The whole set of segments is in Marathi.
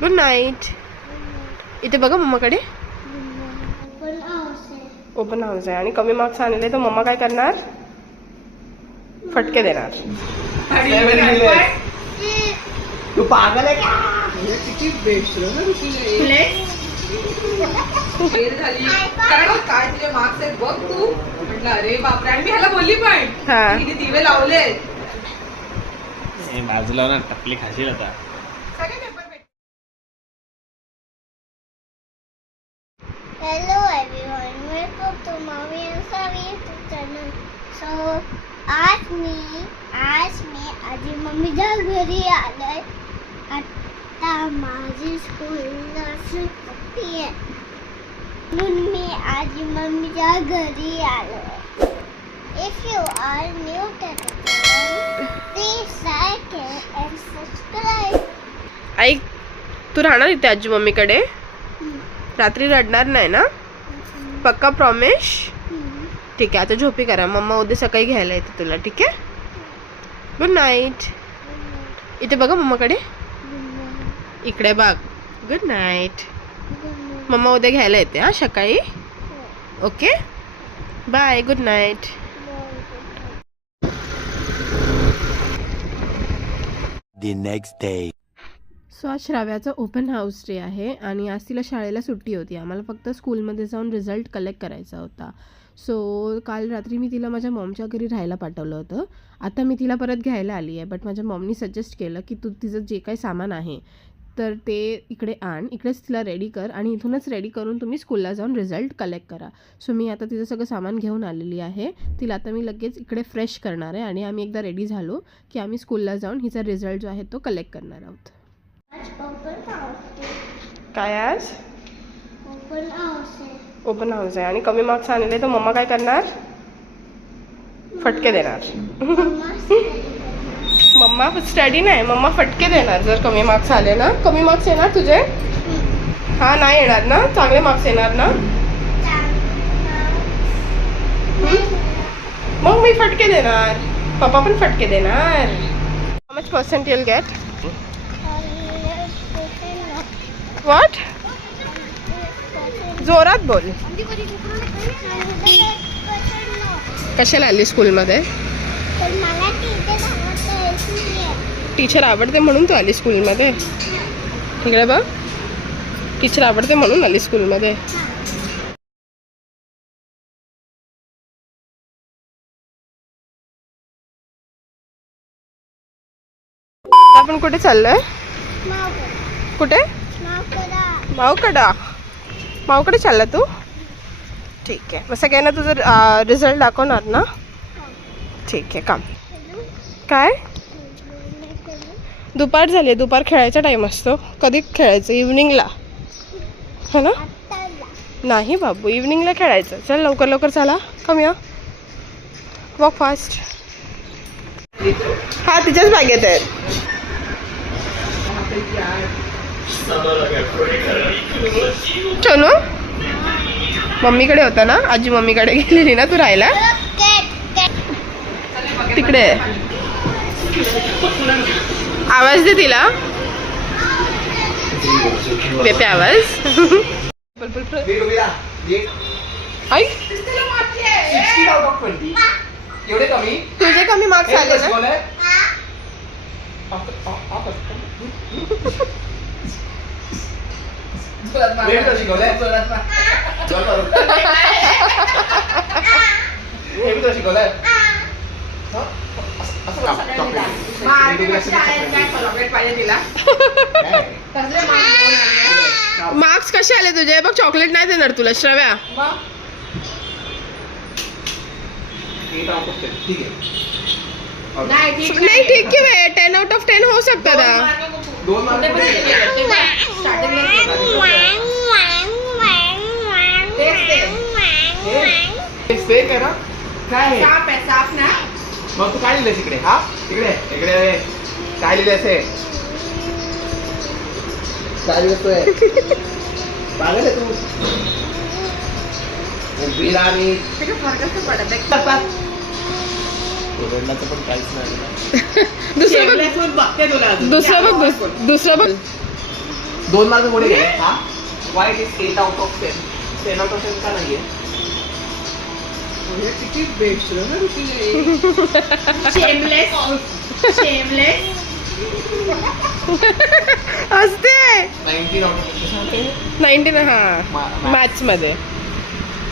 Good night. इथे बघा मम्माकडे ओपन हाऊस आहे आणि कमी मार्क्स आणले तर मम्मा काय करणार? फटके देणार. तू पागल आहे का? किती बेस्ट कारण काय तुझे मार्क्स आहेत बघ तू. म्हटलं अरे बापरे. आणि मी ह्याला बोलली पण किती दिवे लावले. बाजूला ना टपली खाशील आता. Hello everyone, welcome to Mommy and Savi YouTube channel. So आज मी आजी मम्मीच्या घरी आलोय. आता माझी स्कूलला सुट्टी आहे म्हणून मी आजी मम्मीच्या घरी आलोय. If you are new to the channel, please like and subscribe. ऐक, तू राहणार इथे आजी मम्मीकडे? रात्री रडणार नाही ना? पक्का प्रॉमिस? ठीक आहे, आता झोपी करा. मम्मा उद्या सकाळी घ्यायला येते तुला. ठीक आहे, गुड नाईट. इथे बघा मम्माकडे, इकडे बघ. Good night. मम्मा उद्या घ्यायला येते हा सकाळी. Okay, bye. Good night. The next day. So आज श्राव्याचा ओपन हाऊस डे आहे आणि आज तिला शाळेला सुट्टी होती. आम्हाला फक्त स्कूलमध्ये जाऊन रिझल्ट कलेक्ट करायचा होता. सो काल रात्री मी तिला माझ्या मॉमच्या घरी राहायला पाठवलं होतं. आता मी तिला परत घ्यायला आली आहे. बट माझ्या मॉमनी सजेस्ट केलं की तू तिचं जे काही सामान आहे तर ते इकडे आण, इकडेच तिला रेडी कर आणि इथूनच रेडी करून तुम्ही स्कूलला जाऊन रिझल्ट कलेक्ट करा. सो मी आता तिचं सगळं सामान घेऊन आलेली आहे. तिला आता मी लगेच इकडे फ्रेश करणार आहे आणि आम्ही एकदा रेडी झालो की आम्ही स्कूलला जाऊन हिचा रिझल्ट जो आहे तो कलेक्ट करणार आहोत. काय आज ओपन हाऊस आहे आणि कमी मार्क्स आणले तर मम्मा काय करणार? फटके देणार. मम्मा स्टडी नाही, मम्मा फटके देणार जर कमी मार्क्स आले ना. कमी मार्क्स येणार तुझे? हा, नाही येणार ना? चांगले मार्क्स येणार ना? मग मी फटके देणार, पप्पा पण फटके देणार. How much percent you'll get? What? जोरात बोल. कशाला आली स्कूलमध्ये? टीचर आवडते म्हणून तू आली स्कूलमध्ये? इकडे बघ, टीचर आवडते म्हणून आली स्कूलमध्ये. आपण कुठे चाललोय? कुठे? माऊकडा. माऊकडे चालला तू? ठीक आहे. मग सगळ्यांना तुझं रिझल्ट दाखवणार ना? ठीक आहे. काम काय? दुपार झाली, दुपार खेळायचा टाईम असतो. कधी खेळायचं? इव्हनिंगला है ना? नाही बाबू, इव्हनिंगला खेळायचं. चल लवकर लवकर चला. कम या, वॉक फास्ट. हा, तिच्याच बॅगेत आहेत. सोनू मम्मीकडे होता ना? आजी मम्मीकडे गेलेली ना तू राहायला? तिकडे आवाज दे तिला. पेपे आवाज. एवढे कमी? तुझे कमी मार्क्स आले ना? मार्क्स कसे आले तुझे? बघ, चॉकलेट नाही देणार तुला श्रव्या. नहीं ठीक क्यों है? 10 आउट ऑफ 10 हो सकता था. काय साफ ना? मग तू काय लिहिलंस इकडे? हा, इकडे इकडे काय लिहिलंस? काय लिहिलंय? पागल आहे तू. बिराणी ओरडण्याचं पण काहीच नाही. दुसरं बघ, दुसरं बघ. 2 मार्क पुढे गेले. हा why it is 8 out of 10. 10 out of 10 का नाहीये? किती बेस्ट ना शेमलेस असते 19 आउट ऑफ 10. 19 हां मॅथ्समध्ये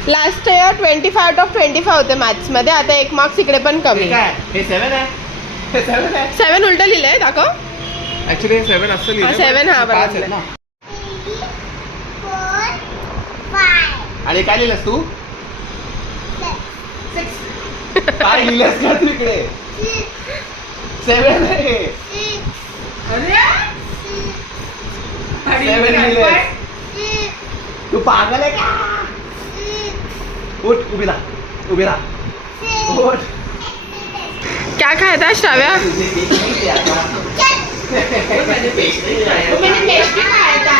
लास्ट इयर 25 आउट ऑफ 25 होते मॅथ्समध्ये. आता 1 मार्क्स इकडे पण कमी. काय हे 7 आहे. हे 7 आहे. 7 उलट लिहिलंय दाखव. ऍक्च्युली हे 7 असं लिहिलं. 7 हा पाच बरोबर आहेत ना. 4 5 आणि काय लिहिलंस तू? काय लिहिलंस का तू इकडे? 7 आहे. 7 लिहिलंस. तू पागल आहे का? उठ उभी राहा. उठ. क्या खाया था श्राव्या? मैंने पेस्ट्री खाया था.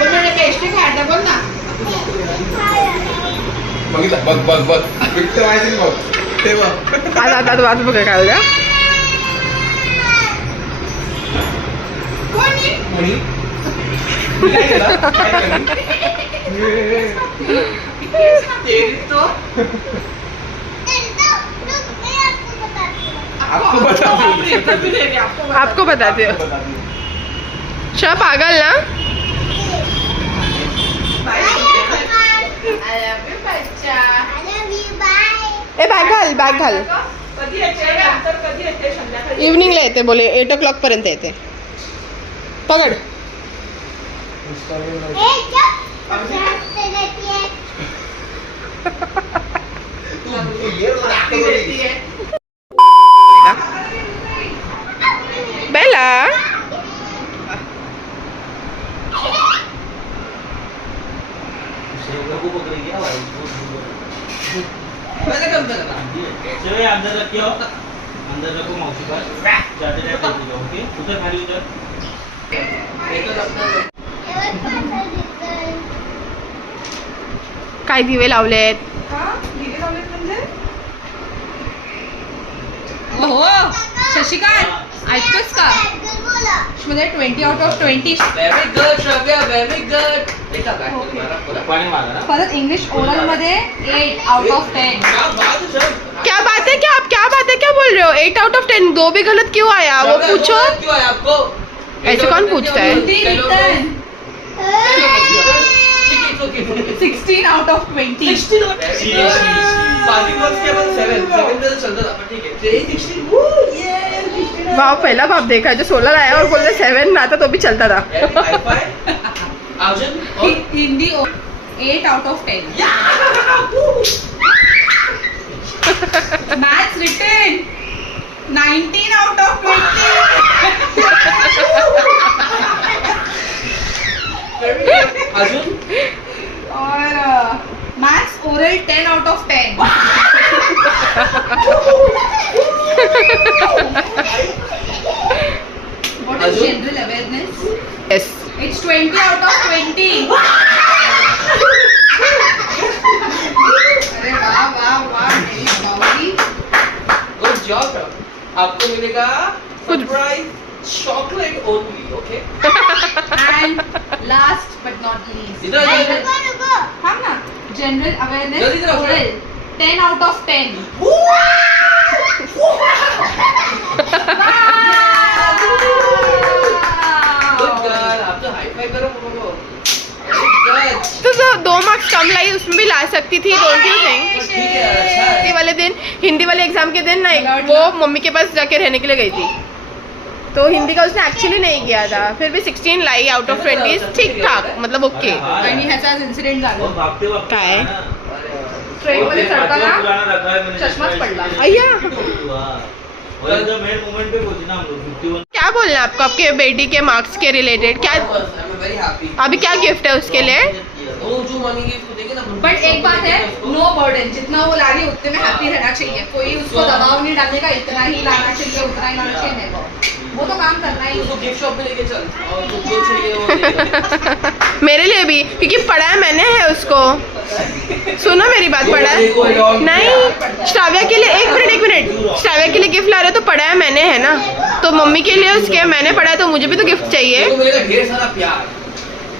मैंने पेस्ट्री खाया था. बोल ना. बघितलं बघ विक्टर व्हायचं बघ ते बघ. आता बघा काय उद्या म्हणी काय केलं? आपको बताते हो. श्रा पागल ना. ए बॅग घाल. इव्हनिंगला येते बोले 8 o'clock पर्यंत येते. पकड. बेला अंदर रखियो. अंदर रखो मौसी पास. जाते जाते ओके. उधर खाली उधर. काय दिवे लावलेत. हो शशिकांत ऐकतोस का? मध्ये 20 out of 20. Very good Shravya very good. पाणी मारा ना. परत इंग्लिश ओरल मध्ये 8 आउट ऑफ 10. क्या बात है क्या बोल रहे हो? 8 out of 10. 2 भी गलत क्यों आया वो पूछो. क्यों है आपको? ऐसे कौन पूछता है? 16 आउट ऑफ 20. वाह पहला बाप देखा है जो 16 लाया और बोल रहे 7 आता तो भी चलता था. Hindi 8 out of 10. Maths written 19 out of 20. और maths oral 10 out of 10. What is general awareness? Yes. It's 20 out of 20. अरे वाह मेरी बावली. Good job. आपको मिलेगा surprise chocolate only. Okay. And last but not least. इधर हाँ ना. General awareness जल्दी जरा oral 10 out of 10. Good girl. आप तो हाई फाई करो बोलो. गुड. तो जो 2 मार्क्स कम लाई उसमें भी ला सकती थी. Don't you think? ठीक है अच्छा है. हिंदी वाले दिन हिंदी वाले एग्जाम के दिन ना वो मम्मी के पास जाके रहने के लिए गई थी तो हिंदी का उसने एक्चुअली नहीं किया था. फिर भी 16 लाई आउट ऑफ 20. ठीक ठाक मतलब ओके. आणि ह्याचा आज इन्सिडेंट झाला. भागते काय? ट्रेन मध्ये चढताना पुराना रखा है मैंने. चष्माच पडला. अय्या और एकदम मेन मोमेंट पे पहुंची ना हम लोग 51. क्या बोलना है आपको आपके बेटी के मार्क्स के रिलेटेड? क्या वेरी हैप्पी. अभी क्या गिफ्ट है उसके लिए? वो जो मम्मी की उसको देंगे ना. बट एक बात है नो बर्डन. जितना वो ला रही है उतने में हैप्पी रहना चाहिए. कोई उसको दबाव नहीं डालने का. इतना ही लाना चाहिए उतना ही लाना चाहिए. नहीं वो तो काम करना ही. उसको गिफ्ट शॉप में लेके चल और जो जो चाहिए वो देगा. मेरे लिए भी क्योंकि पढ़ाया मैंने है उसको. सुनो मेरी बात. पढ़ाया नहीं. श्राव्या के लिए एक मिनट श्राव्या के लिए गिफ्ट ला रहे हो तो पढ़ाया मैंने है ना. तो मम्मी के लिए उसके मैंने पढ़ा है तो मुझे भी तो गिफ्ट चाहिए. तो मेरा ढेर सारा प्यार.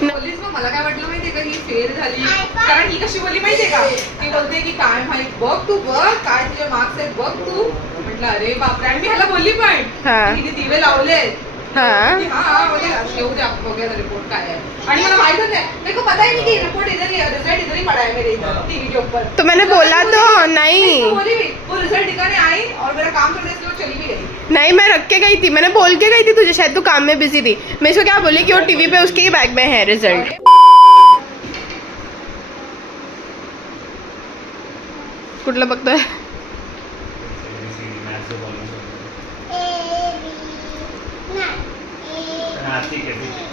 पोलीस मग मला काय वाटलं माहितीये का ही फेल झाली कारण ही कशी बोलली माहितीये का ती बोलते की काय माहित बघ तू बघ काय तुझे मार्क्स आहेत बघ तू म्हटलं अरे बापरे आणि मी ह्याला बोलली पण हा. की तिने दिवे लावले हा येऊ दे आप बघूया रिपोर्ट काय आहे आणि मला माहितच नाही मेरे को पता ही नहीं कि रिपोर्ट इधर ही रिजल्ट इधर ही पड़ा है मेरे इधर टीवी के ऊपर तो मैंने बोला तो नहीं बोली भी वो रिजल्ट दिखाने आई और मेरा काम करने इसलिए वो चली भी गई नहीं मैं रख के गई थी मैंने बोल के गई थी तुझे शायद तू काम में बिजी थी मैं इसको क्या बोली कि वो टीवी पे उसके ही बैग में है रिजल्ट कुठलं बघतोय ठीक आहे ठीक आहे.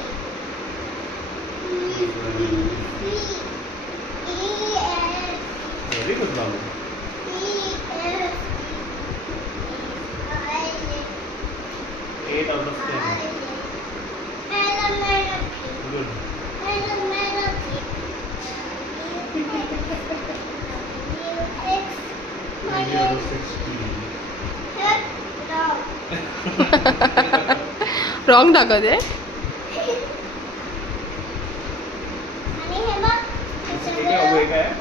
Very good Babu. Eight out of 10. Good. Maybe out of 16. Wrong दाखवत आहे ठीक आहे अवघड काय आहे?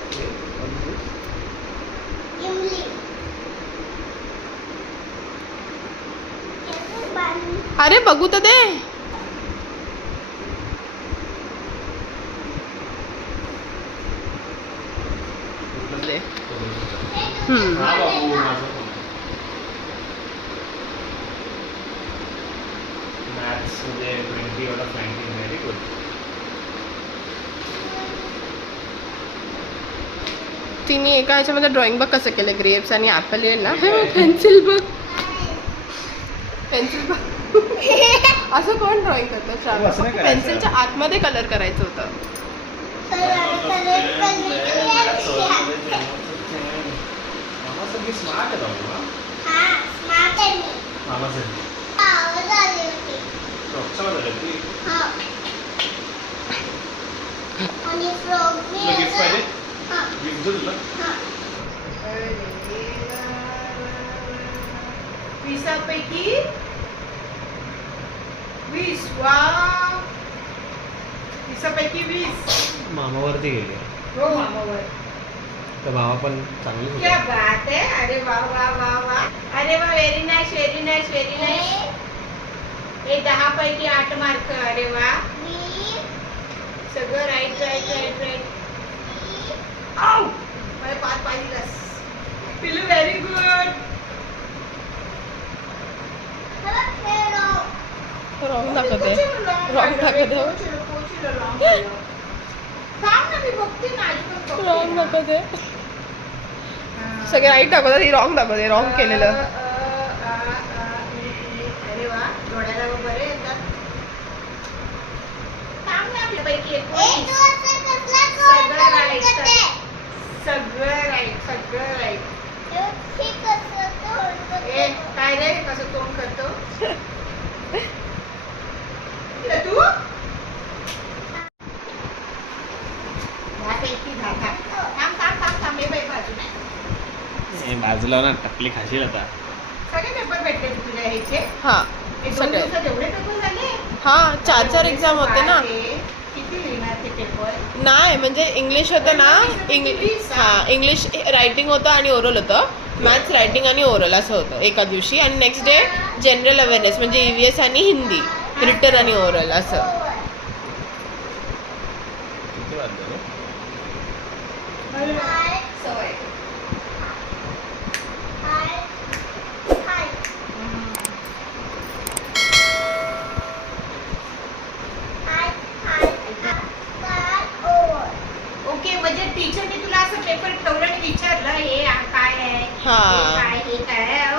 अरे बघू तर दे हा बाबू माझं पण. Maths मध्ये 20 out of 19. Very good. तिने एका ह्याच्यामध्ये ड्रॉइंग बघ कसं केलं ग्रेप्स आणि ॲपल आहे ना पेन्सिल बघ पेन्सिल बघ असं कोण ड्रॉइंग करतं असं नाही करायचं. पेन्सिलच्या आतमध्ये कलर करायचं होतं मामा सगळी स्मार्ट आहे बाबू. मामा सगळी स्वच्छ झालं ती. तुला गिफ्ट पाहिजे? गिफ्ट दे तुला. 20 पैकी 20 वाव 20 पैकी 20 मामावरती गेले हो मामावर तर मामा पण चांगली क्या बात है अरे वाह वाह वाह वाह अरे वाह very nice very nice very nice हे 10 पैकी 8 मार्क अरे वाह सगळं राईट राईट राईट राईट आऊ मला 5 पाहिजेलस पिलू व्हेरी गुड रॉंग दाखवते रॉंग दाखवते थांब ना मी बघते ना अजिबात रॉंग दाखवते सगळे राईट दाखवतात ही रॉंग दाखवते रॉंग केलेलं अरे वा डोळ्याला बरे येतात थांब ना आपल्यापैकी एक सगळं राईट सगळं राईट ए काय रे कसं तोंड करतो तू त्यापैकी थांब हे बाई बाजू नाही बाजूला ना टपली खाशील आता. सगळे पेपर भेटले तुझ्या ह्याचे हां हे 2 सगळे दिवसात एवढे पेपर झाले हां 4 एक्झाम होते ना किती लिहिणार ते पेपर नाही म्हणजे इंग्लिश होतं ना इंग्लिश रायटिंग होतं आणि ओरल होतं मॅथ्स रायटिंग आणि ओरल असं होतं एका दिवशी आणि नेक्स्ट डे जनरल अवेअरनेस म्हणजे EVS आणि हिंदी रिटन आणि ओरल असं किती वाजले रे? सवय ओके म्हणजे टीचरने तुला असं पेपर ठेवलं आणि विचारलं हे काय आहे हां हे काय हे काय